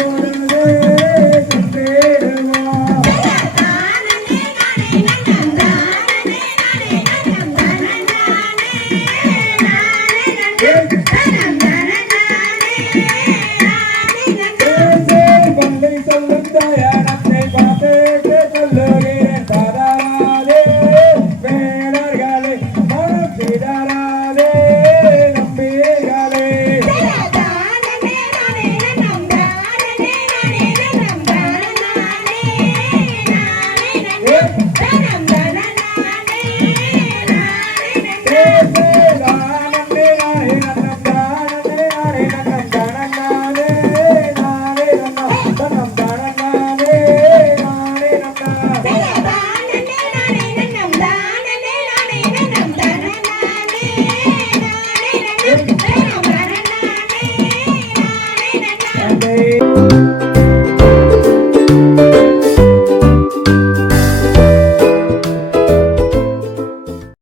for